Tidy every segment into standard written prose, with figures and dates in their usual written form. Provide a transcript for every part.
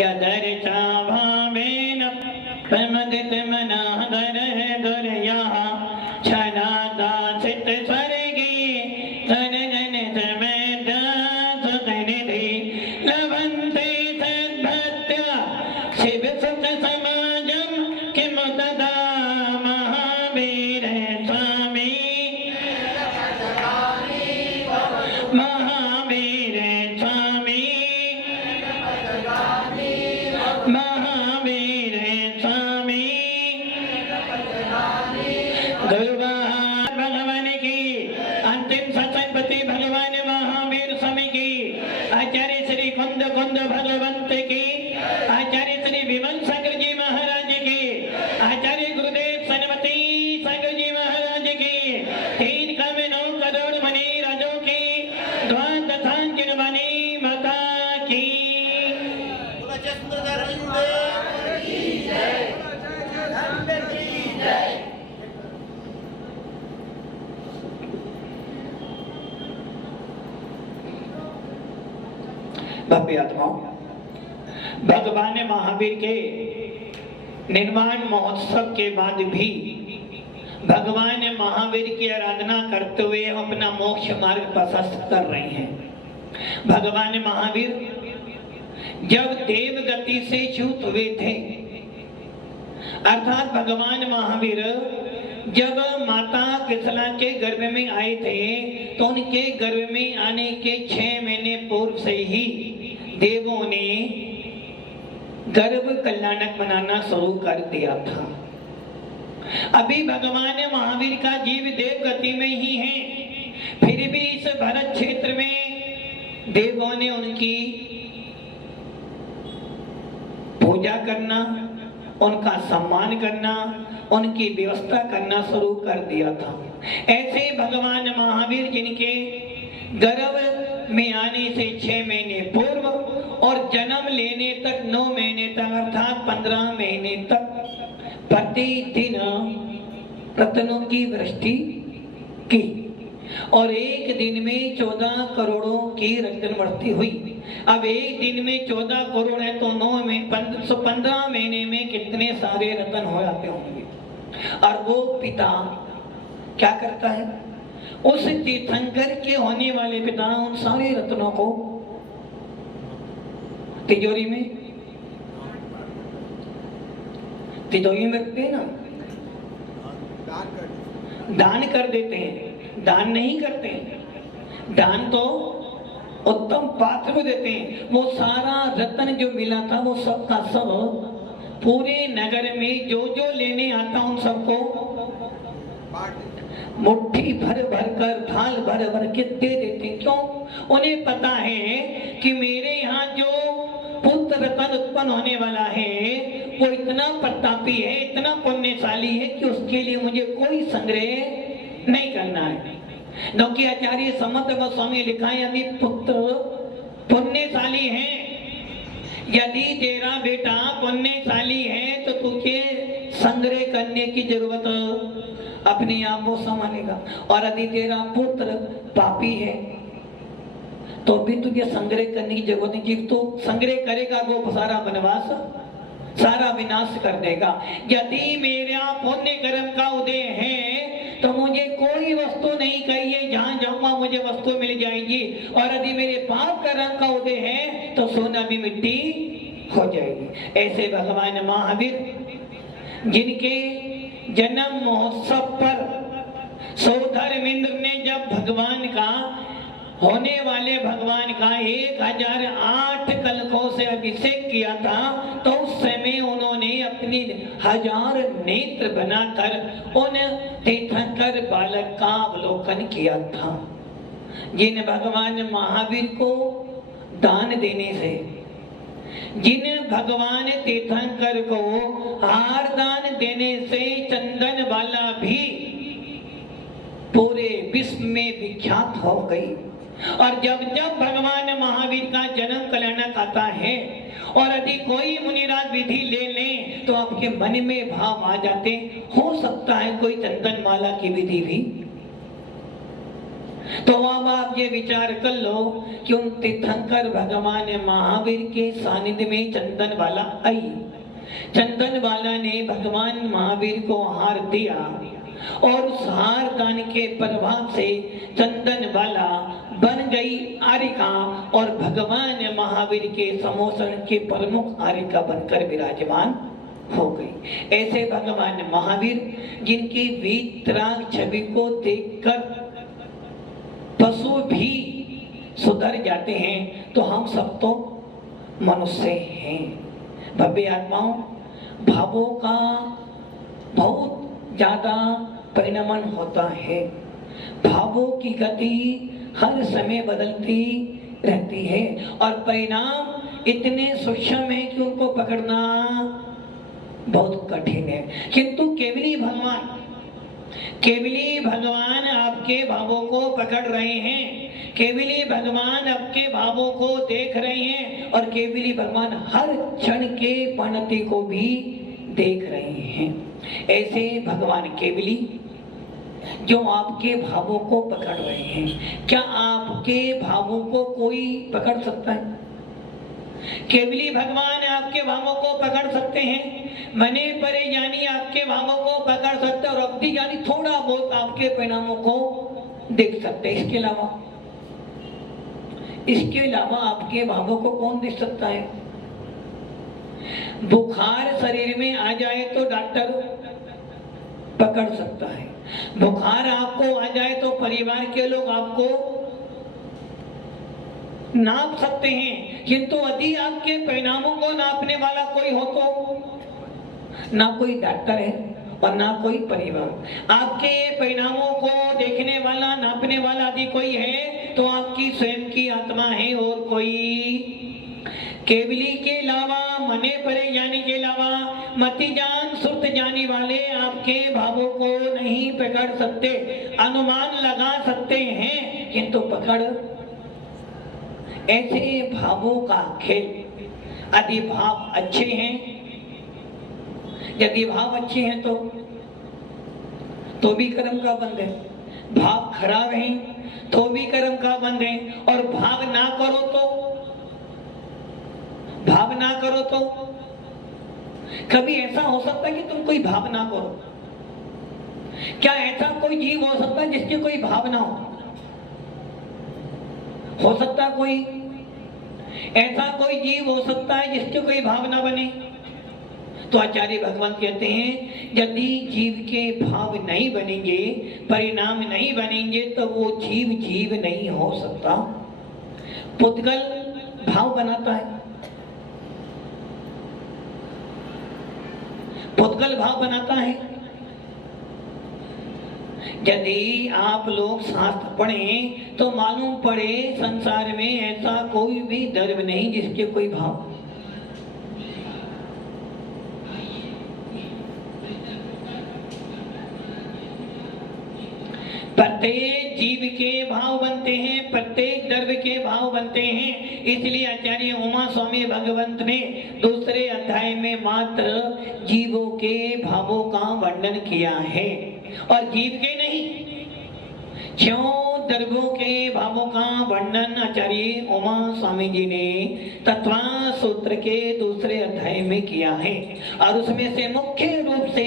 यदर्चा भावेन प्रमदित मनादर दुर्या छनाता चित स्वर्गे धनजन समेत सुतनिधि लभन्ते सद्भक्त्या शिव सुत समाजं किम तदा महावीर स्वामी महावीर स्वामी महावीर स्वामी भगवान की अंतिम सत्संगपति भगवान महावीर स्वामी की आचार्य श्री कुंद कुंद भगवंत की आचार्य श्री विमल सागर जी महाराज की आचार्य गुरुदेव सनमती सागर जी महाराज की 3 करोड़ 9 करोड़ मणि राजों की द्वादशांजन मणि माता की भव्य आत्माओं, भगवान महावीर के निर्माण महोत्सव के बाद भी भगवान महावीर की आराधना करते हुए अपना मोक्ष मार्ग प्रशस्त कर रहे हैं। भगवान महावीर जब देव गति से च्युत हुए थे, अर्थात भगवान महावीर जब माता कृष्णा के गर्भ में आए थे तो उनके गर्भ में आने के 6 महीने पूर्व से ही देवों ने गर्भ कल्याणक बनाना शुरू कर दिया था। अभी भगवान महावीर का जीव देव गति में ही है, फिर भी इस भरत क्षेत्र में देवों ने उनकी पूजा करना, उनका सम्मान करना, उनकी व्यवस्था करना शुरू कर दिया था। ऐसे भगवान महावीर जिनके गर्भ में आने से 6 महीने पूर्व और जन्म लेने तक 9 महीने तक अर्थात 15 महीने तक प्रतिदिन रत्नों की वृष्टि की और एक दिन में 14 करोड़ों की रत्न वृष्टि हुई। अब एक दिन में 14 करोड़ है तो 9 में 15 महीने में कितने सारे रत्न हो जाते होंगे। और वो पिता क्या करता है, उस तीर्थंकर के होने वाले पिता उन सारे रत्नों को तिजोरी में रखते हैं ना, दान कर देते हैं। दान नहीं करते हैं, दान तो उत्तम पात्र को देते हैं। वो सारा रत्न जो मिला था वो सब का सब पूरे नगर में जो जो लेने आता उन सबको मुट्ठी भर भर कर थाल भर भर के दे देते। क्यों? उन्हें पता है कि मेरे यहाँ जो पुत्र रत्न उत्पन्न होने वाला है वो इतना प्रतापी है, इतना पुण्यशाली है कि उसके लिए मुझे कोई संग्रह नहीं करना है। क्योंकि आचार्य समर्थ गोस्वामी लिखा है, यदि पुत्र पुण्यशाली है, यदि तेरा बेटा पुण्यशाली है तो तुझे संग्रह करने की जरूरत अपने आप वो संभालेगा। और यदि तेरा पुत्र पापी है तो भी तुझे संग्रह करने की जरूरत नहीं, तो संग्रह करेगा वो सारा वनवास सारा विनाश कर देगा। यदि मेरा पुण्य कर्म का उदय है तो मुझे कोई वस्तु नहीं चाहिए, जहां जाऊंगा मुझे वस्तु मिल जाएगी। और यदि मेरे पाप कर्म का उदय है तो सोना भी मिट्टी हो जाएगी। ऐसे भगवान महावीर जिनके जन्म महोत्सव पर सौधर्मेंद्र ने जब भगवान का होने वाले भगवान का 1008 कलकों से अभिषेक किया था तो उस समय उन्होंने अपनी 1000 नेत्र बनाकर उन तीर्थंकर बालक का अवलोकन किया था, जिन भगवान महावीर को दान देने से, जिन भगवान तीर्थंकर को हार दान देने से चंदन वाला भी पूरे विश्व में विख्यात हो गई। और जब जब भगवान महावीर का जन्म कल्याणक आता है और यदि कोई मुनिराज विधि ले लें तो आपके मन में भाव आ जाते, हो सकता है कोई चंदन माला की विधि भी तो अब आप ये विचार कर लो कि उन तीर्थंकर भगवान महावीर के सानिध्य में चंदन वाला आई, चंदन वाला ने भगवान महावीर को हार दिया और उस हार दान के प्रभाव से चंदन वाला बन गई आर्यिका और भगवान महावीर के समोषण के प्रमुख आर्यिका बनकर विराजमान हो गई। ऐसे भगवान महावीर जिनकी वीतराग छवि को देखकर पशु भी सुधर जाते हैं, तो हम सब तो मनुष्य हैं। भव्य आत्माओं, भावों का बहुत ज्यादा परिणमन होता है। भावों की गति हर समय बदलती रहती है और परिणाम इतने सूक्ष्म है कि उनको पकड़ना बहुत कठिन है। किंतु केवली भगवान आपके भावों को पकड़ रहे हैं, केवली भगवान आपके भावों को देख रहे हैं और केवली भगवान हर क्षण के परिणति को भी देख रहे हैं। ऐसे भगवान केवली जो आपके भावों को पकड़ रहे हैं, क्या आपके भावों को कोई पकड़ सकता है? केवली भगवान आपके भावों को पकड़ सकते हैं, मने परे यानी आपके भावों को पकड़ सकते और अवधि यानी थोड़ा बहुत आपके परिणामों को देख सकते हैं। इसके अलावा आपके भावों को कौन देख सकता है? बुखार शरीर में आ जाए तो डॉक्टर पकड़ सकता है, बुखार आपको आ जाए तो परिवार के लोग आपको नाप सकते हैं, किंतु यदि आपके परिणामों को नापने वाला कोई हो तो ना कोई डॉक्टर है और ना कोई परिवार। आपके परिणामों को देखने वाला, नापने वाला यदि कोई है तो आपकी स्वयं की आत्मा है और कोई। केवली के अलावा, मने परे यानी के अलावा मति जान सुरत जानी वाले आपके भावों को नहीं पकड़ सकते। अनुमान लगा सकते हैं किंतु पकड़ ऐसे भावों का खेल। यदि भाव अच्छे हैं, यदि भाव अच्छे हैं तो भी कर्म का बंध है, भाव खराब हैं तो भी कर्म का बंध है, और भाव ना करो तो कभी ऐसा हो सकता है कि तुम कोई भाव ना करो? क्या ऐसा कोई जीव हो सकता है जिसके कोई भाव ना हो सकता कोई ऐसा कोई जीव हो सकता है जिसके कोई भाव ना बने? तो आचार्य भगवान कहते हैं यदि जीव के भाव नहीं बनेंगे, परिणाम नहीं बनेंगे, तो वो जीव नहीं हो सकता। पुद्गल भाव बनाता है, पुद्गल भाव बनाता है। यदि आप लोग शास्त्र पढ़ें तो मालूम पड़े संसार में ऐसा कोई भी धर्म नहीं जिसके कोई भाव। प्रत्येक जीव के भाव बनते हैं, प्रत्येक द्रव्य के भाव बनते हैं। इसलिए आचार्य उमा स्वामी भगवंत ने दूसरे अध्याय में मात्र जीवों के भावों का वर्णन किया है और जीव के नहीं, क्यों द्रव्यों के भावों का वर्णन आचार्य उमा स्वामी जी ने तत्वा सूत्र के दूसरे अध्याय में किया है। और उसमें से मुख्य रूप से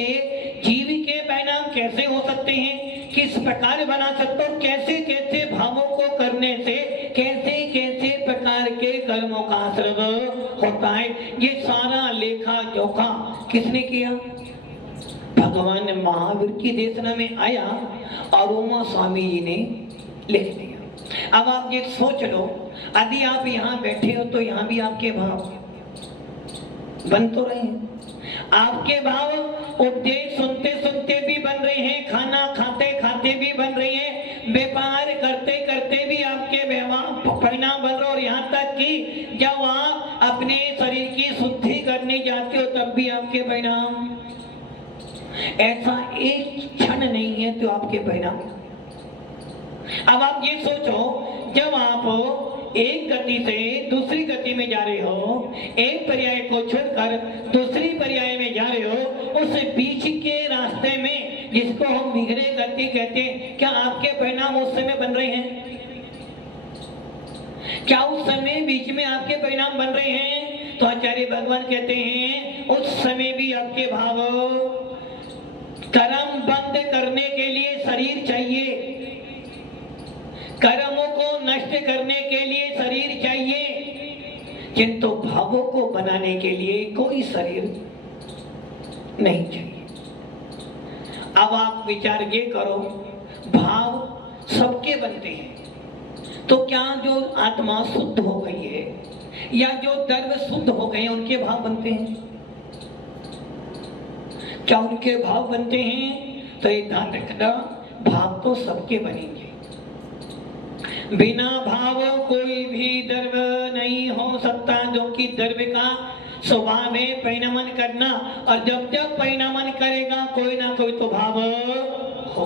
जीव के परिणाम कैसे हो सकते हैं, किस प्रकार बना सकते हो, कैसे कैसे भावों को करने से कैसे कैसे प्रकार के कर्मों का आश्रय होता है, ये सारा लेखा जोखा किसने किया? भगवान महावीर की देशना में आया और उमा स्वामी जी ने लिख दिया। अब आप ये सोच लो, यदि आप यहाँ बैठे हो तो यहाँ भी आपके भाव बन तो रहे हैं। आपके भाव उपदेश सुनते सुनते भी बन रहे हैं, खाना खाते खाते भी बन रहे हैं, व्यापार करते करते भी आपके परिणाम बन रहे, और यहाँ तक कि जब आप अपने शरीर की शुद्धि करने जाते हो तब भी आपके परिणाम। ऐसा एक क्षण नहीं है तो आपके परिणाम। अब आप ये सोचो, जब आप एक गति से दूसरी गति में जा रहे हो, एक पर्याय को छोड़कर दूसरी पर्याय में जा रहे हो, उस बीच के रास्ते में जिसको हम बिगड़े गति कहते हैं, क्या आपके परिणाम उस समय बन रहे हैं? क्या उस समय बीच में आपके परिणाम बन रहे हैं? तो आचार्य भगवान कहते हैं उस समय भी आपके भाव, कर्म बंद करने के लिए शरीर चाहिए, कर्मों को नष्ट करने के लिए शरीर चाहिए, किंतु भावों को बनाने के लिए कोई शरीर नहीं चाहिए। अब आप विचार ये करो, भाव सबके बनते हैं, तो क्या जो आत्मा शुद्ध हो गई है या जो द्रव्य शुद्ध हो गए उनके भाव बनते हैं? क्या उनके भाव बनते हैं? तो ये ध्यान रखना, भाव तो सबके बनेंगे। बिना भाव कोई भी द्रव्य नहीं हो सकता, जो कि द्रव्य का स्वभाव है परिणमन करना, और जब जब परिणमन करेगा कोई ना कोई तो भाव हो।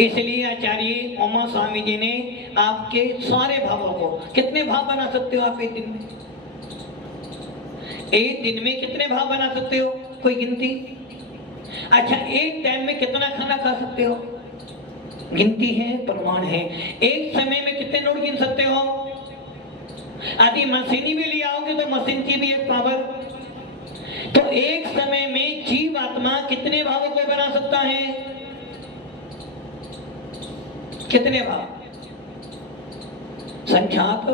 इसलिए आचार्य उमा स्वामी जी ने आपके सारे भावों को, कितने भाव बना सकते हो आप एक दिन में? एक दिन में कितने भाव बना सकते हो? कोई गिनती? अच्छा, एक टाइम में कितना खाना खा सकते हो? गिनती है, प्रमाण है। एक समय में कितने नोट गिन सकते हो? यदि मशीनी भी ले आओगे तो मशीन की भी एक पावर। तो एक समय में जीव आत्मा कितने भावों को बना सकता है? कितने भाव? संख्यात,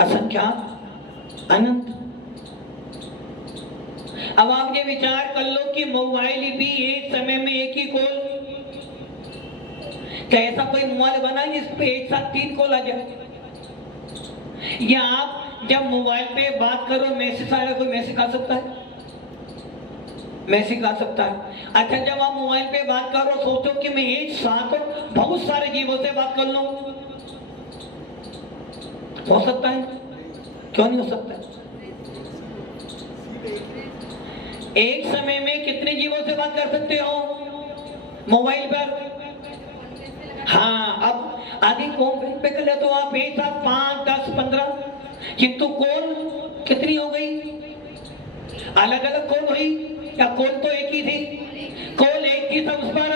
असंख्यात, अनंत। अब आप ये विचार कर लो कि मोबाइल भी एक समय में एक ही कॉल, क्या ऐसा कोई मोबाइल बना जिस पे एक साथ 3 कॉल आ जाए? या आप जब मोबाइल पे बात करो मैसेज आ रहा, कोई मैसेज आ सकता है? मैसेज आ सकता है। अच्छा, जब आप मोबाइल पे बात करो, सोचो कि मैं एक साथ बहुत सारे जीवों से बात कर लूं, हो सकता है? क्यों नहीं हो सकता? एक समय में कितने जीवों से बात कर सकते हो मोबाइल पर? हाँ, अब आदि कॉन्फ्रेंस पे कर ले तो आप एक साथ 5, 10, 15, किंतु कॉल कितनी हो गई? अलग अलग कॉल हुई या कॉल तो एक ही थी? कॉल एक थी, सब उस पर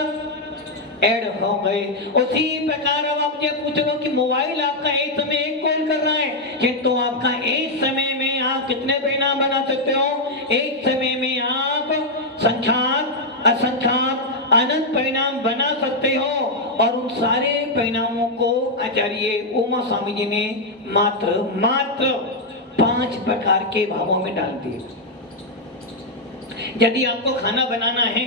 ऐड हो गए। उसी प्रकार अब आप ये पूछ लो कि मोबाइल आपका एक समय एक कॉल कर रहा है, किंतु आपका एक समय में आप कितने परिणाम बना सकते हो? एक समय में आप संख्यात, असंख्यात, अनंत परिणाम बना सकते हो। और उन सारे परिणामों को आचार्य उमा स्वामी जी ने मात्र 5 प्रकार के भावों में डाल दिए। यदि आपको खाना बनाना है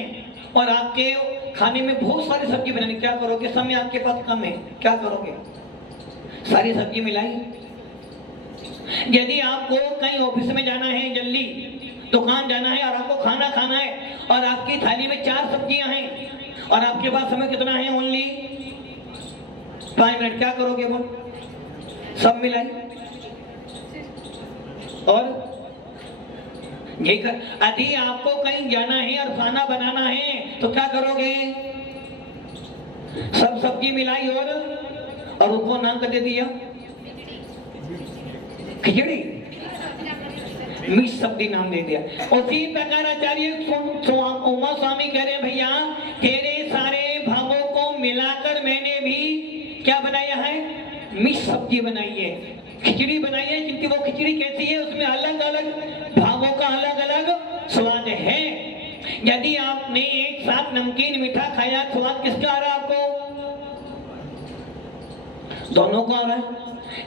और आपके खाने में बहुत सारी सब्जी बनानी, क्या करोगे? समय आपके पास कम है, क्या करोगे? सारी सब्जी मिलाई। यदि आपको कहीं ऑफिस में जाना है, जल्दी दुकान जाना है और आपको खाना खाना है और आपकी थाली में 4 सब्जियां हैं और आपके पास समय कितना है? ओनली 5 मिनट, क्या करोगे? बोल, सब मिलाई और यही कर। यदि आपको कहीं जाना है और खाना बनाना है तो क्या करोगे? सब सब्जी मिलाई और उसको नाम कर दे दिया खिचड़ी, मिक्स सब्जी नाम दे दिया। उसी प्रकार आचार्य उमा स्वामी कह रहे हैं, भैया तेरे सारे भावों को मिलाकर मैंने भी क्या बनाया है? मिक्स सब्जी बनाई है, खिचड़ी बनाई है। क्योंकि वो खिचड़ी कैसी है? उसमें अलग अलग भावों का अलग अलग स्वाद है। यदि आपने एक साथ नमकीन मीठा खाया, स्वाद किसका आ रहा है आपको? दोनों को आ रहा है।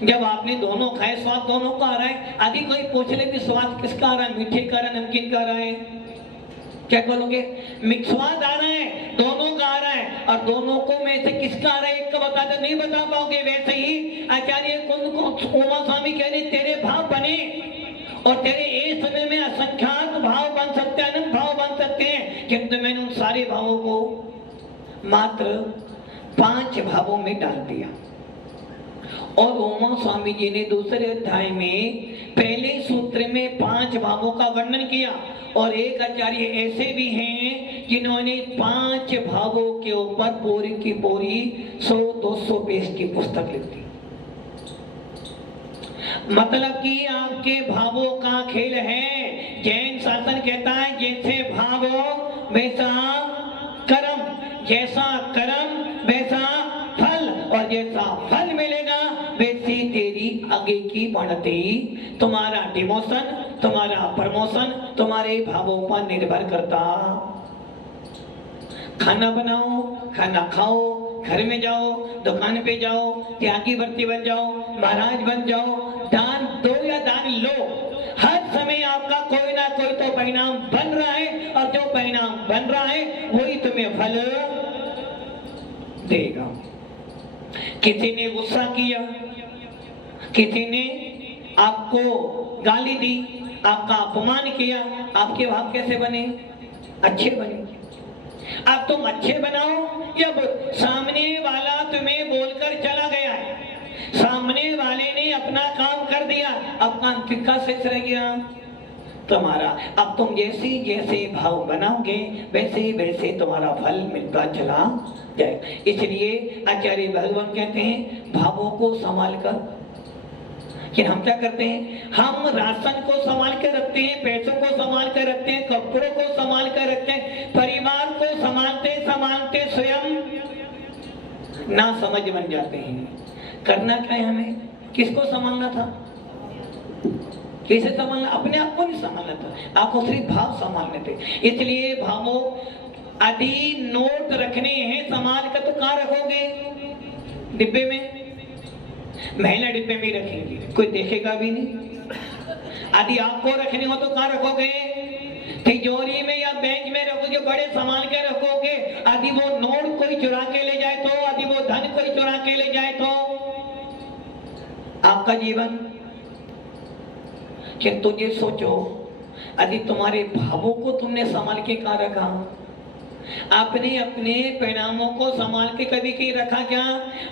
जब आपने दोनों खाए, स्वाद दोनों का आ रहा है। यदि कोई पूछ ले कि स्वाद किसका आ रहा है, मीठे का आ रहा है, नमकीन का आ रहा है, क्या बोलोगे? मिक्स स्वाद आ रहा है, दोनों का आ रहा है। और दोनों को में से किसका आ रहा है एक का बता दो, नहीं बता पाओगे। वैसे ही आचार्य उमा स्वामी कह रहे तेरे भाव बने और तेरे एक समय में असंख्यात भाव बन सकते हैं, अनंत भाव बन सकते हैं, किंतु मैंने उन सारे भावों को मात्र 5 भावों में डाल दिया। और उमा स्वामी जी ने दूसरे अध्याय में पहले सूत्र में 5 भावों का वर्णन किया। और एक आचार्य ऐसे भी हैं जिन्होंने 5 भावों के ऊपर पूरी की पूरी 100-200 पेज की पुस्तक लिख दी। मतलब कि आपके भावों का खेल है। जैन शासन कहता है जैसे भाव वैसा कर्म। जैसा कर्म वैसा फल, और जैसा फल मिलेगा वैसी तेरी आगे की बढ़ती, तुम्हारा डिमोशन, तुम्हारा प्रमोशन तुम्हारे भावों पर निर्भर करता। खाना बनाओ, खाना खाओ, घर में जाओ, दुकान पे जाओ, त्यागी व्रती बन जाओ, महाराज बन जाओ, दान दो या दान लो, हर समय आपका कोई ना कोई तो परिणाम बन रहा है, और जो परिणाम बन रहा है वही तुम्हें फल देगा। किसी ने गुस्सा किया, किसी ने आपको गाली दी, आपका अपमान किया, आपके भाव कैसे बने? अच्छे बने। अब तुम अच्छे बनाओ, या सामने वाला तुम्हें बोलकर चला गया है, सामने वाले ने अपना काम कर दिया, अब काम किसका शेष रह गया? तुम्हारा। अब तुम जैसे जैसे भाव बनाओगे वैसे वैसे तुम्हारा फल मिलता चला जाए। इसलिए आचार्य भगवान कहते हैं भावों को संभाल कर। कि हम क्या करते हैं? हम राशन को संभाल कर रखते हैं, पैसों को संभाल कर रखते हैं, कपड़ों को संभाल कर रखते हैं, परिवार को संभालते संभालते स्वयं ना समझ बन जाते हैं। करना क्या है हमें? किसको संभालना था? कैसे संभालना? अपने आप को नहीं संभालना था, आपको सिर्फ भाव संभालने थे। इसलिए भावों आदि नोट रखने हैं, संभाल कर तो कहाँ रखोगे? डिब्बे में, महिला डिब्बे में रखेंगे, कोई देखेगा भी नहीं। आदि आपको रखने हो तो कहाँ रखोगे? तिजोरी में या बैंक में रखोगे, बड़े संभाल के रखोगे। आदि वो नोट कोई चुरा के ले जाए तो, आदि वो धन कोई चुरा के ले जाए तो आपका जीवन। कि तुझे सोचो, यदि तुम्हारे भावों को तुमने संभाल के कहाँ रखा? आपने अपने परिणामों को संभाल के कभी कहीं रखा क्या?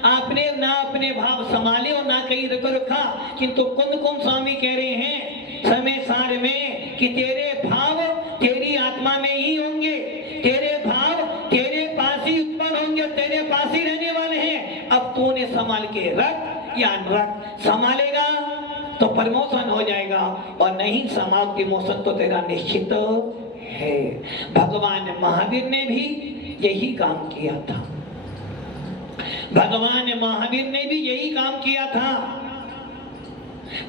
आपने ना अपने भाव संभाले और ना कहीं रखा। किंतु कुंद कुंद स्वामी कह रहे हैं समय सार में कि तेरे भाव तेरी आत्मा में ही होंगे, तेरे भाव तेरे पास ही उत्पन्न होंगे और तेरे पास ही रहने वाले हैं। अब तू उन्हें संभाल के रख या रख, संभालेगा तो प्रमोशन हो जाएगा, और नहीं संभाल डिमोशन तो तेरा निश्चित है। भगवान महावीर ने भी यही काम किया था। भगवान महावीर ने भी यही काम किया था।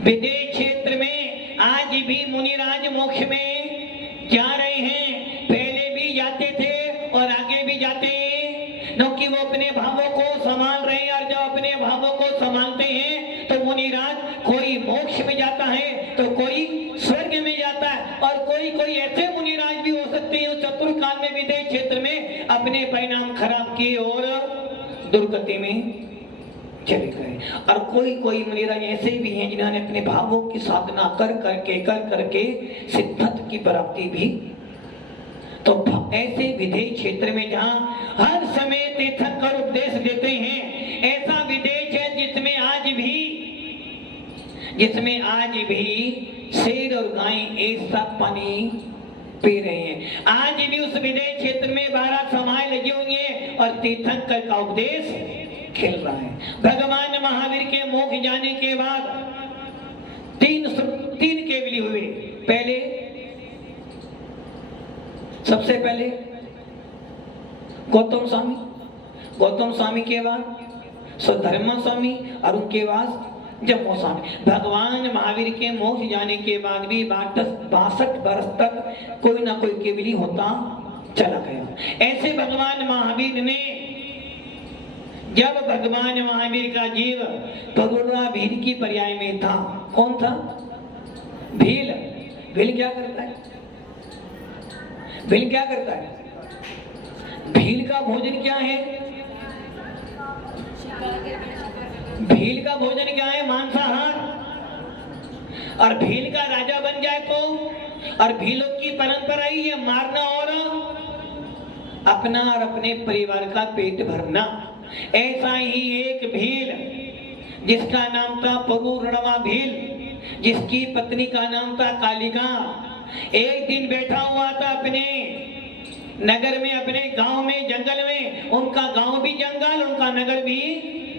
विदेश क्षेत्र में आज भी मुनिराज मोक्ष में जा रहे हैं, पहले भी जाते थे और आगे भी जाते हैं, क्योंकि वो अपने भावों को संभाल रहे हैं। और जब अपने भावों को संभालते हैं तो मुनिराज कोई मोक्ष में जाता है तो कोई स्वर्ग में जाता है, और कोई कोई ऐसे मुनिराज भी हो सकते हैं चतुर्काल में विदेश क्षेत्र में अपने परिणाम खराब किए और दुर्गति में चले गए। और कोई कोई मुनिराज ऐसे भी हैं जिन्होंने अपने भावों की साधना कर करके सिद्धत्व की प्राप्ति भी। तो ऐसे विदेश क्षेत्र में जहाँ हर समय तीर्थंकर उपदेश देते हैं, ऐसा विदेश है जिसमें आज भी शेर और गाय एक साथ पानी पी रहे हैं। आज भी उस विदेश क्षेत्र में 12 समाज लगे हुए हैं और तीर्थंकर का उपदेश खेल रहा है। भगवान महावीर के मोक्ष जाने के बाद तीन केवली हुए। पहले सबसे पहले गौतम स्वामी के बाद धर्म स्वामी और उनके बाद जम्मू स्वामी। भगवान महावीर के मोक्ष जाने के बाद भी 62 वर्ष तक कोई ना कोई केवली होता चला गया। ऐसे भगवान महावीर ने, जब भगवान महावीर का जीव पगुड़ा भील की पर्याय में था। कौन था? भील। भील क्या करता है? भील क्या करता है? भील का भोजन क्या है? भील का भोजन क्या है? मांसाहार। और भील का राजा बन जाए तो, और भीलों की परंपरा ही है मारना और अपना और अपने परिवार का पेट भरना। ऐसा ही एक भील जिसका नाम था पगुड़वा भील, जिसकी पत्नी का नाम था कालिका, एक दिन बैठा हुआ था अपने नगर में, अपने गांव में, जंगल में। उनका गांव भी जंगल, उनका नगर भी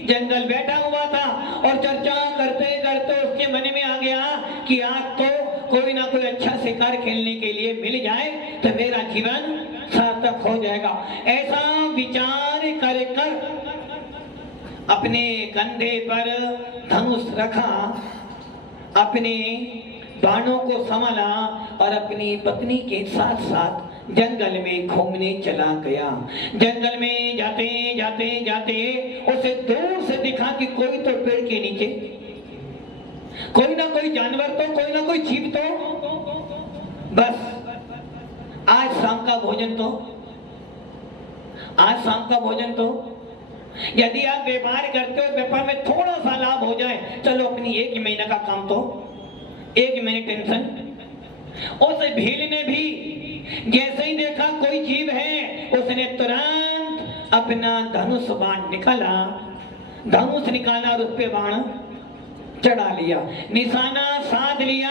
जंगल। बैठा हुआ था और चर्चा करते करते उसके मन में आ गया कि आज तो कोई ना कोई अच्छा शिकार खेलने के लिए मिल जाए तो मेरा जीवन सार्थक नरक हो जाएगा। ऐसा विचार कर कर अपने कंधे पर धनुष रखा, अपने बाणों को संभाला और अपनी पत्नी के साथ साथ जंगल में घूमने चला गया। जंगल में जाते जाते जाते उसे दूर से दिखा कि कोई तो पेड़ के नीचे, कोई ना कोई जानवर तो, कोई ना कोई जीव तो, बस आज शाम का भोजन तो, आज शाम का भोजन तो। यदि आप व्यापार करते हो, व्यापार में थोड़ा सा लाभ हो जाए, चलो अपनी 1 महीने का काम तो, 1 महीने टेंशन। उस भील ने भी जैसे ही देखा कोई जीव है, उसने तुरंत अपना धनुष बाण निकाला, धनुष निकाला और उस पे बाण चढ़ा लिया, निशाना साध लिया।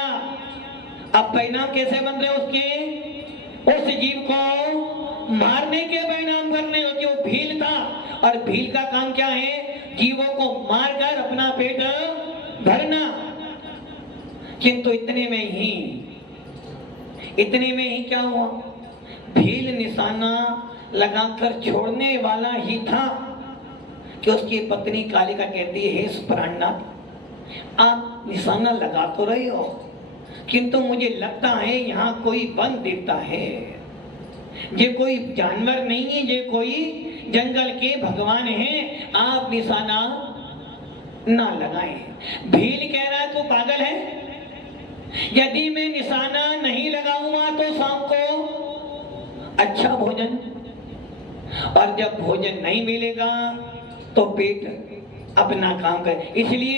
अब परिणाम कैसे बन रहे उसके? उस जीव को मारने के परिणाम करने, जो भील था, और भील का काम क्या है? जीवों को मारकर अपना पेट भरना। किंतु इतने में ही क्या हुआ? भील निशाना लगाकर छोड़ने वाला ही था कि उसकी पत्नी कालिका कहती है, हे प्राणनाथ, आप निशाना लगा तो रहे हो, किंतु मुझे लगता है यहाँ कोई वन देवता है, ये कोई जानवर नहीं है, ये कोई जंगल के भगवान हैं, आप निशाना ना लगाएं। भील कह रहा है तू पागल है, यदि मैं निशाना नहीं लगाऊंगा तो शाम को अच्छा भोजन, और जब भोजन नहीं मिलेगा तो पेट अपना काम करे, इसलिए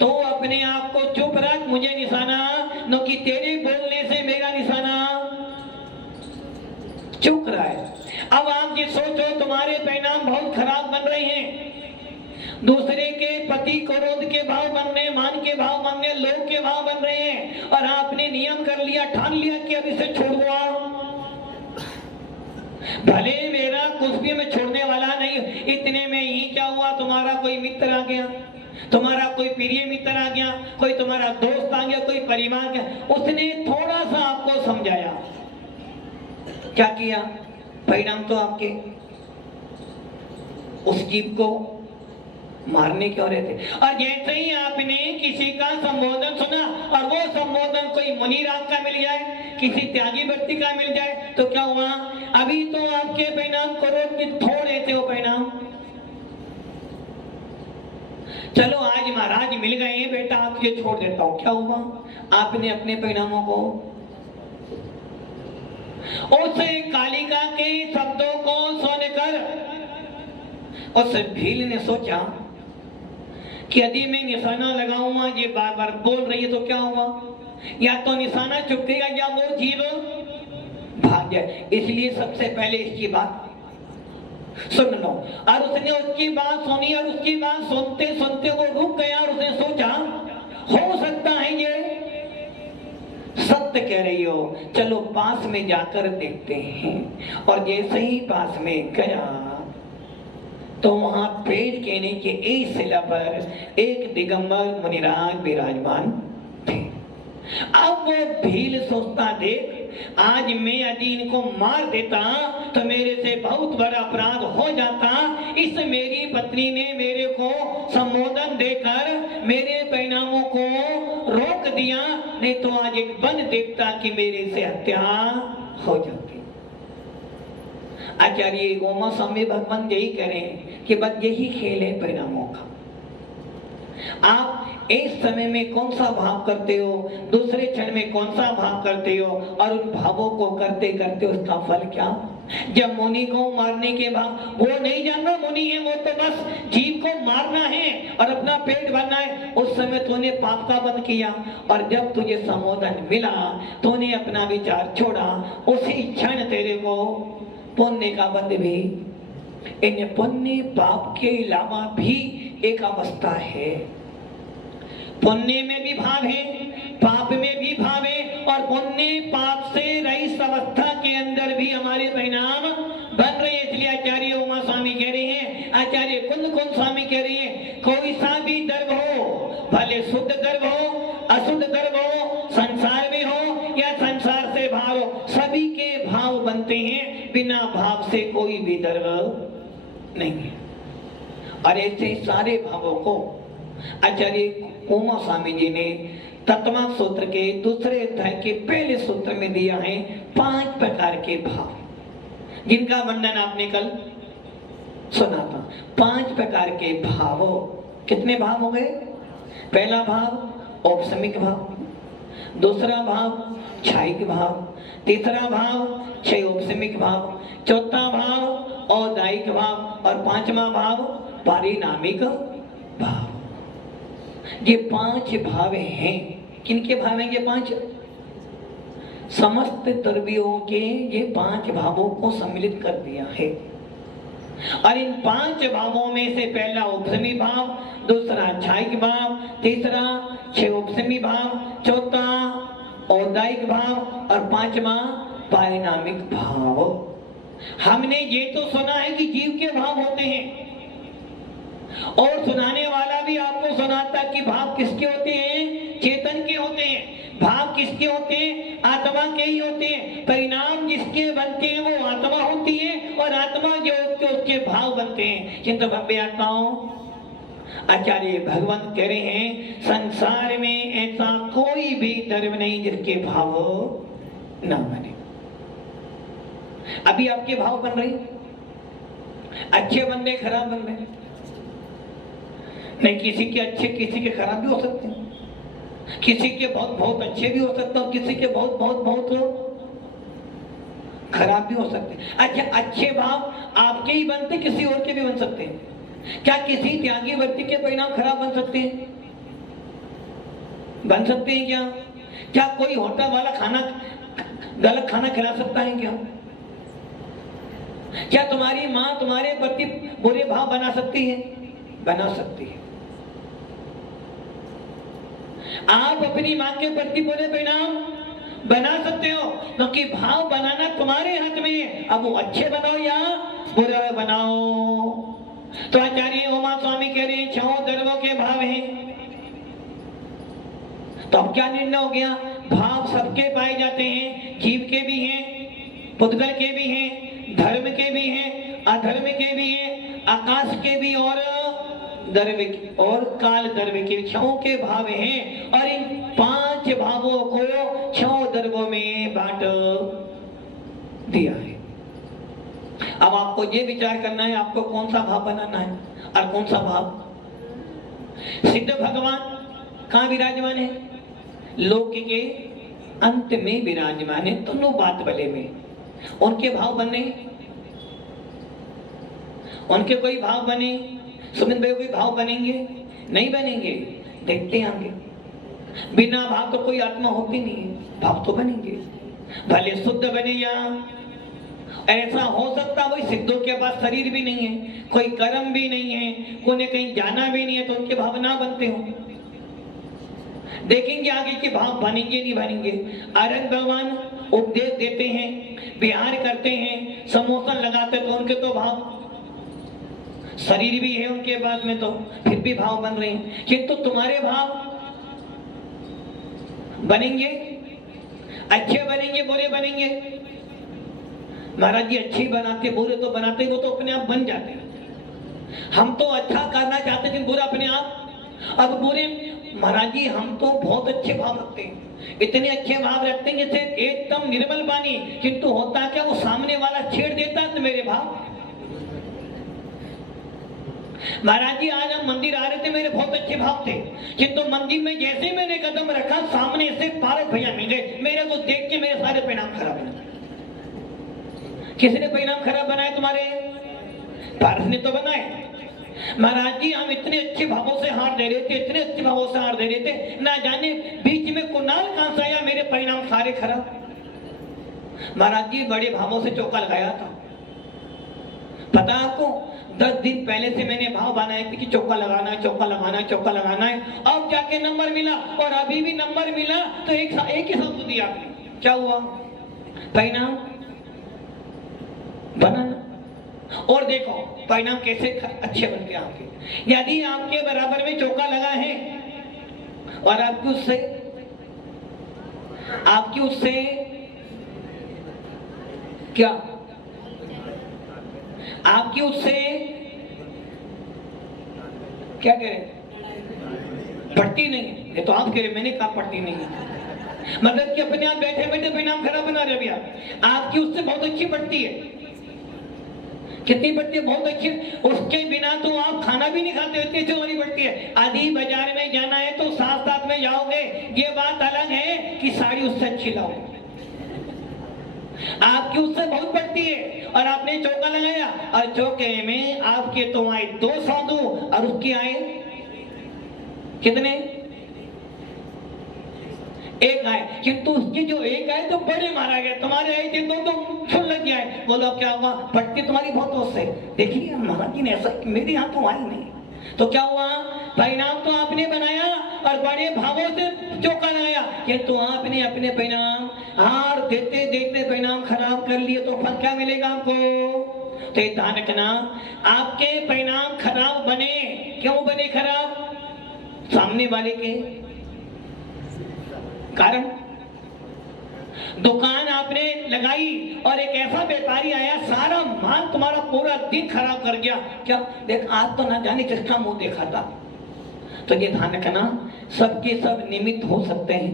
तो अपने आप को चुप रख, मुझे निशाना न कि तेरे बोलने से मेरा निशाना चुक रहा है। अब आप ये सोचो, तुम्हारे परिणाम बहुत खराब बन रहे हैं, दूसरे के पति क्रोध के भाव बन रहे, मान के भाव बन रहे, लोभ के भाव बन रहे हैं, और आपने नियम कर लिया, ठान लिया कि अब इसे छोड़ दो। भले मेरा कुछ भी मैं छोड़ने वाला नहीं। इतने में ही क्या हुआ? तुम्हारा कोई मित्र आ गया, तुम्हारा कोई प्रिय मित्र आ गया, कोई तुम्हारा दोस्त आ गया, कोई परिवार गया, उसने थोड़ा सा आपको समझाया, क्या किया? परिणाम तो आपके उस जीव को मारने क्यों रहते? और जैसे ही आपने किसी का संबोधन सुना और वो संबोधन कोई मुनि राग का मिल जाए, किसी त्यागी व्यक्ति का मिल जाए, तो क्या हुआ? अभी तो आपके परिणाम क्रोध के थोड़े थे, वो परिणाम चलो आज महाराज मिल गए हैं, बेटा आप ये छोड़ देता हूं, क्या हुआ? आपने अपने परिणामों को, उस कालिका के शब्दों को सुनकर उस भील ने सोचा कि यदि मैं निशाना लगाऊंगा, ये बार बार बोल रही है, तो क्या होगा? या तो निशाना चुकेगा या वो जीव भाग जाए। इसलिए सबसे पहले इसकी बात सुन लो। और उसने उसकी बात सुनी, और उसकी बात सुनते सुनते वो रुक गया, और उसने सोचा हो सकता है ये सत्य कह रही हो, चलो पास में जाकर देखते हैं। और जैसे ही पास में गया तो वहां पेड़ के नीचे एक शिला पर एक दिगंबर मुनिराज विराजमान थे। अब वो भील सोचता, देख आज मैं यदि इनको मार देता तो मेरे से बहुत बड़ा अपराध हो जाता, इस मेरी पत्नी ने मेरे को संबोधन देकर मेरे परिणामों को रोक दिया, नहीं तो आज एक वन देवता की मेरे से हत्या हो जाती। आचार्य गोमा स्वामी भगवान यही करें कि बस यही खेल है परिणामों का। आप एक समय में कौन सा भाव करते हो, दूसरे क्षण में कौन सा भाव करते हो, और उन भावों को करते करते उसका फल क्या? जब मुनि को मारने के भाव, वो नहीं जानना मुनि है, वो तो बस जीव को मारना है और अपना पेट भरना है, उस समय तूने पाप का बंद किया, और जब तुझे संबोधन मिला तूने अपना विचार छोड़ा, उसी क्षण तेरे को पुण्य का बंध भी। इन पुण्य पाप के अलावा भी एक अवस्था है, पुण्य में भी भाव है, पाप में भी भाव है, और पुण्य पाप से रहित अवस्था के अंदर भी हमारे परिणाम बन रहे हैं। इसलिए आचार्य उमा स्वामी कह रहे हैं, आचार्य कुंद स्वामी कह रहे हैं, कोई सा भी गर्भ हो, भले शुद्ध गर्भ हो, अशुद्ध गर्भ हो, संसार में हो या संसार से भाव हो, सभी के भाव बनते हैं। बिना भाव से कोई भी धर्म नहीं है। और ऐसे सारे भावों को आचार्य उमा स्वामी जी ने तत्व सूत्र के दूसरे अध्याय के पहले सूत्र में दिया है 5 प्रकार के भाव, जिनका वर्णन आपने कल सुना था। 5 प्रकार के भाव। कितने भाव हो गए? पहला भाव औपसमिक भाव, दूसरा भाव छायिक भाव, तीसरा भाव क्षय औपसमिक भाव, चौथा भाव औदायिक भाव और 5वां भाव पारिणामिक भाव। ये 5 भाव हैं। किनके भाव हैं ये 5? समस्त द्रव्यों के ये 5 भावों को सम्मिलित कर दिया है। और इन 5 भावों में से पहला उपसमी भाव, दूसरा छायिक भाव, तीसरा क्षय उपसमी भाव, चौथा औदायिक भाव और 5वां पारिणामिक भाव। हमने ये तो सुना है कि जीव के भाव होते हैं, और सुनाने वाला भी आपको सुनाता कि भाव किसके होते हैं? चेतन के होते हैं। भाव किसके होते हैं? आत्मा के ही होते हैं। परिणाम जिसके बनते हैं वो आत्मा होती है, और आत्मा जो होती है उसके भाव बनते हैं। किंतु भव्य आत्माओं, आचार्य भगवान कह रहे हैं संसार में ऐसा कोई भी धर्म नहीं जिसके भाव न बने। अभी आपके भाव बन रहे, अच्छे बन रहे, खराब बन रहे नहीं। किसी के अच्छे, किसी के खराब भी हो सकते हैं, किसी के बहुत बहुत अच्छे भी हो सकते हैं, किसी के बहुत बहुत बहुत खराब भी हो सकते हैं। अच्छा, अच्छे भाव आपके ही बनते, किसी और के भी बन सकते हैं। क्या किसी त्यागी व्यक्ति के परिणाम खराब बन सकते हैं? बन सकते हैं क्या? क्या कोई होटल वाला खाना गलत खाना खिला सकता है क्या? क्या तुम्हारी माँ तुम्हारे प्रति बुरे भाव बना सकती है? बना सकती है। आप अपनी माँ के प्रति बुरे परिणाम बना सकते हो, क्योंकि भाव बनाना तुम्हारे हाथ में है। अब वो अच्छे बनाओ या बुरे बनाओ। तो आचार्य उमा स्वामी कह रहे हैं 6 धर्मों के भाव हैं। तो अब क्या निर्णय हो गया? भाव सबके पाए जाते हैं, जीव के भी हैं, पुद्गल के भी हैं, धर्म के भी हैं, अधर्म के भी हैं, आकाश के भी और धर्म और काल धर्म के 6 के भाव हैं। और इन 5 भावों को 6 धर्मों में बांट दिया है। अब आपको ये विचार करना है आपको कौन सा भाव बनाना है और कौन सा भाव। सिद्ध भगवान कहाँ विराजमान है? लोक के अंत में विराजमान है, दोनों बात बले में। उनके भाव बने, उनके कोई भाव बने, सुमित भाई कोई भाव बनेंगे? नहीं बनेंगे। देखते हैं आगे। बिना भाव तो कोई आत्मा होती नहीं है, भाव तो बनेंगे, भले शुद्ध बने या ऐसा हो सकता वही सिद्धों के पास शरीर भी नहीं है, कोई कर्म भी नहीं है, उन्हें कहीं जाना भी नहीं है, तो उनके भाव ना बनते हो। देखेंगे आगे कि भाव बनेंगे नहीं बनेंगे। आरंग भगवान उपदेश देते हैं, विहार करते हैं, समोसन लगाते, तो उनके तो भाव शरीर भी है उनके पास में, तो फिर भी भाव बन रहे हैं। किंतु तुम्हारे भाव बनेंगे, अच्छे बनेंगे, बुरे बनेंगे? महाराज जी अच्छे बनाते, बुरे तो बनाते, वो तो अपने आप बन जाते हैं। हम तो अच्छा करना चाहते हैं, बुरा अपने आप। अब बुरे, महाराज जी हम तो बहुत अच्छे भाव रखते हैं, इतने अच्छे भाव रखते हैं जैसे एकदम निर्मल पानी, किंतु होता क्या वो सामने वाला छेड़ देता है तो मेरे भाव। महाराज जी आज हम मंदिर आ रहे थे, मेरे बहुत अच्छे भाव थे, किंतु मंदिर में जैसे मैंने कदम रखा सामने से पारक भैया मिल गए, मेरे को देख के मेरे सारे परिणाम खराब हुए। किसने परिणाम खराब बनाए तुम्हारे? पारस ने तो बनाए। महाराज जी हम इतने अच्छे भावों से हार दे रहे थे, इतने अच्छे भावों से हार दे रहे थे, ना जाने बीच में कुनाल कहां से आया, मेरे परिणाम सारे खराब। महाराज जी बड़े भावों से चौका लगाया था, पता आपको 10 दिन पहले से मैंने भाव बनाए थे कि चौका लगाना है, चौका लगाना है, चौका लगाना है। अब जाके नंबर मिला, और अभी भी नंबर मिला तो एक ही शब्द दिया आपने, क्या हुआ? परिणाम बनाना। और देखो परिणाम कैसे अच्छे बन गए आपके। यदि आपके बराबर में चौका लगा है और आपकी उससे क्या आपकी उससे क्या कह रहे, पड़ती नहीं है। ये तो आप कह रहे, मैंने कहा पड़ती नहीं है। मतलब कि अपने आप बैठे बैठे परिणाम खराब बना रहे भैया। आपकी उससे बहुत अच्छी पड़ती है। कितनी पड़ती है? बहुत अच्छी। उसके बिना तो आप खाना भी नहीं खाते, इतनी अच्छी वाली पड़ती है। आदि बाजार में जाना है तो साथ साथ में जाओगे, ये बात अलग है कि साड़ी उससे अच्छी लाओ। आपकी उससे बहुत पड़ती है। और आपने चौका लगाया और चौके में आपके तो आए 2 साधु और उसकी आए कितने? 1 आए। किंतु उसकी जो 1 आए तो बड़े मारा गया, तुम्हारे आए थे 2 तो फुल लग गया है। बोलो क्या हुआ? पट्टी तुम्हारी बहुत उससे। देखिए महाराज जी ने ऐसा, मेरे यहाँ तो आई नहीं, तो क्या हुआ? परिणाम तो आपने बनाया और बड़े भावों से चौका लगाया, किंतु आपने अपने परिणाम हार देते देते परिणाम खराब कर लिए, तो फल क्या मिलेगा आपको? तो ध्यान रखना, आपके परिणाम खराब बने। क्यों बने खराब? सामने वाले के कारण। दुकान आपने लगाई और एक ऐसा व्यापारी आया, सारा माल तुम्हारा पूरा दिन खराब कर गया। क्या देख, आज तो ना जाने किसका मुंह देखा था। तो ये ध्यान रखना, सबके सब निमित्त हो सकते हैं,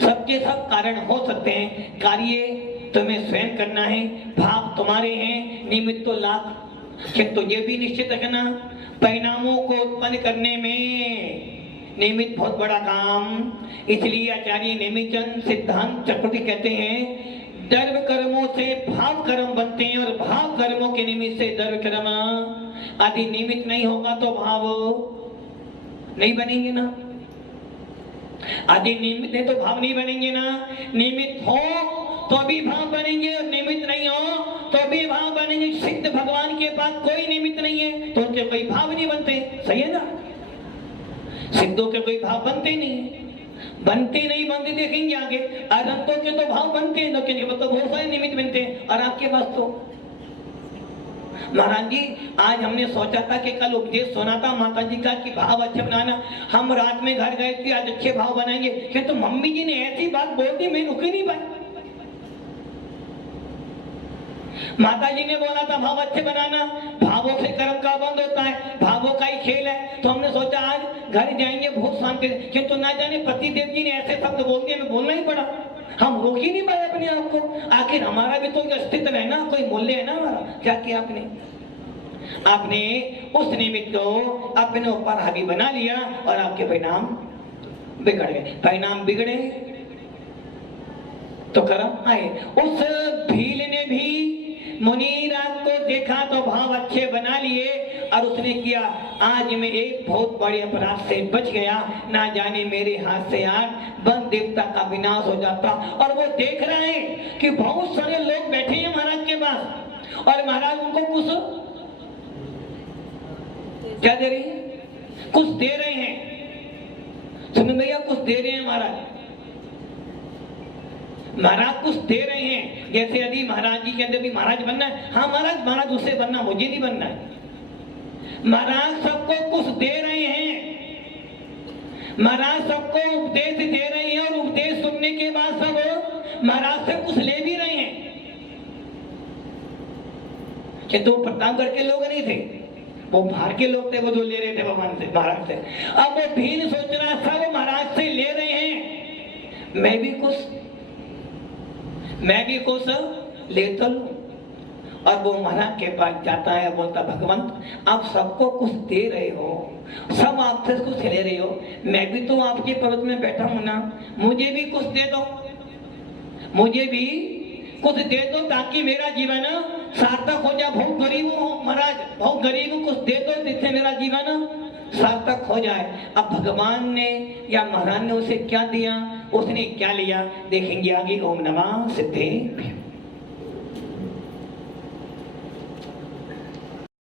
सबके सब कारण हो सकते हैं। कार्य तुम्हें स्वयं करना है, भाव तुम्हारे हैं, निमित्त तो लाख। किंतु ये भी निश्चित रखना, परिणामों को उत्पन्न करने में निमित्त बहुत बड़ा काम। इसलिए आचार्य नेमिचंद सिद्धांत चक्रवर्ती कहते हैं, द्रव्य कर्मों से भाव कर्म बनते हैं और भाव कर्मों के निमित्त से द्रव्य कर्म। आदि निमित्त नहीं होगा तो भाव नहीं बनेंगे ना। आदि निमित्त है तो भाव नहीं बनेंगे ना। निमित्त हो तो भी भाव बनेंगे और निमित्त नहीं हो तो भी भाव बनेंगे। सिद्ध भगवान के पास कोई निमित्त नहीं है तो उनके कोई भाव नहीं बनते। सही है ना? सिद्धों के कोई भाव बनते नहीं, बनते नहीं बनते देखेंगे आगे। अनंतों के तो भाव बनते हैं, लेकिन तो बहुत सारे निमित्त बनते हैं। और आपके पास तो महाराज जी, आज हमने सोचा था कि कल उपदेश सुना था माता जी का कि भाव अच्छे बनाना। हम रात में घर गए थे, आज अच्छे भाव बनाएंगे, किंतु मम्मी जी ने ऐसी बात बोल दी, मैं रुक ही नहीं पाई। माता जी ने बोला था भाव अच्छे बनाना, भावों से कर्म का बंद होता है, भावों का ही खेल है। तो हमने सोचा आज घर जाएंगे बहुत शांति, किंतु ना जाने पति देव जी ने ऐसे शब्द बोल दिए, हमें बोलना ही पड़ा। हम रोक ही नहीं पाए अपने आप को। आखिर हमारा भी तो अस्तित्व है ना, कोई मूल्य है ना हमारा। क्या किया आपने? आपने उस निमित्त को अपने ऊपर हावी बना लिया और आपके परिणाम बिगड़ गए। परिणाम बिगड़े तो कर्म आए। उस भील ने भी मुनीराज को देखा तो भाव अच्छे बना लिए और उसने किया, आज मैं एक बहुत बड़े अपराध से बच गया, ना जाने मेरे हाथ से आज वन देवता का विनाश हो जाता। और वो देख रहे हैं कि बहुत सारे लोग बैठे हैं महाराज के पास और महाराज उनको कुछ क्या दे रही है? कुछ दे रहे हैं। सुनो भैया, कुछ दे रहे हैं महाराज, महाराज कुछ दे रहे हैं। जैसे यदि महाराज जी कहते भी महाराज बनना है, हाँ महाराज, महाराज उससे बनना, मुझे नहीं बनना है। महाराज सबको कुछ दे रहे हैं, महाराज सबको उपदेश दे रहे हैं और उपदेश सुनने के बाद सब महाराज से कुछ ले भी रहे हैं। कि तो प्रतापगढ़ के लोग नहीं थे, वो बाहर के लोग थे, वो जो ले रहे थे भगवान से, महाराज से। अब वो भील सोच रहा था वो महाराज से ले रहे हैं, मैं भी कुछ लेता लूं। और वो महाराज के पास जाता है, बोलता भगवंत आप सबको कुछ दे रहे हो, सब आपसे कुछ ले रहे हो, मैं भी तो आपके पर्वत में बैठा हूं ना, मुझे भी कुछ दे दो, मुझे भी कुछ दे दो ताकि मेरा जीवन सार्थक हो जाए। बहुत गरीब हूँ महाराज, बहुत गरीब हूँ, कुछ दे दो जिससे मेरा जीवन सार्थक हो जाए। अब भगवान ने या महाराज ने उसे क्या दिया, उसने क्या लिया, देखेंगे आगे। ओम नमः सिद्धे।